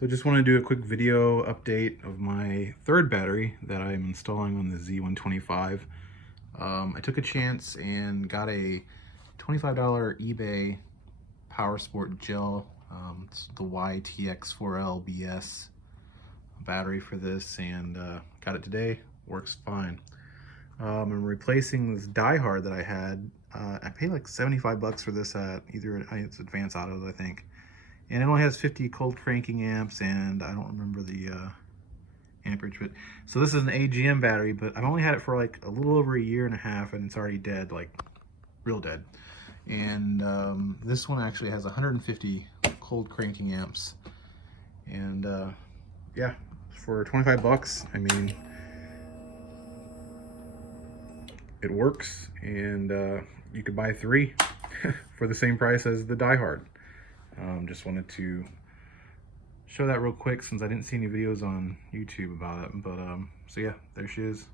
So I just want to do a quick video update of my third battery that I'm installing on the Z125. I took a chance and got a $25 eBay Power Sport gel. It's the YTX4L-BS battery for this, and got it today. Works fine. I'm replacing this Die Hard that I had. I paid like 75 bucks for this at it's Advanced Autos, I think. And it only has 50 cold cranking amps, and I don't remember the amperage. But so this is an AGM battery, but I've only had it for like a little over a year and a half, and it's already dead, like real dead. And this one actually has 150 cold cranking amps, and yeah, for 25 bucks, I mean, it works, and you could buy 3 for the same price as the Die Hard. Just wanted to show that real quick since I didn't see any videos on YouTube about it. But so yeah, there she is.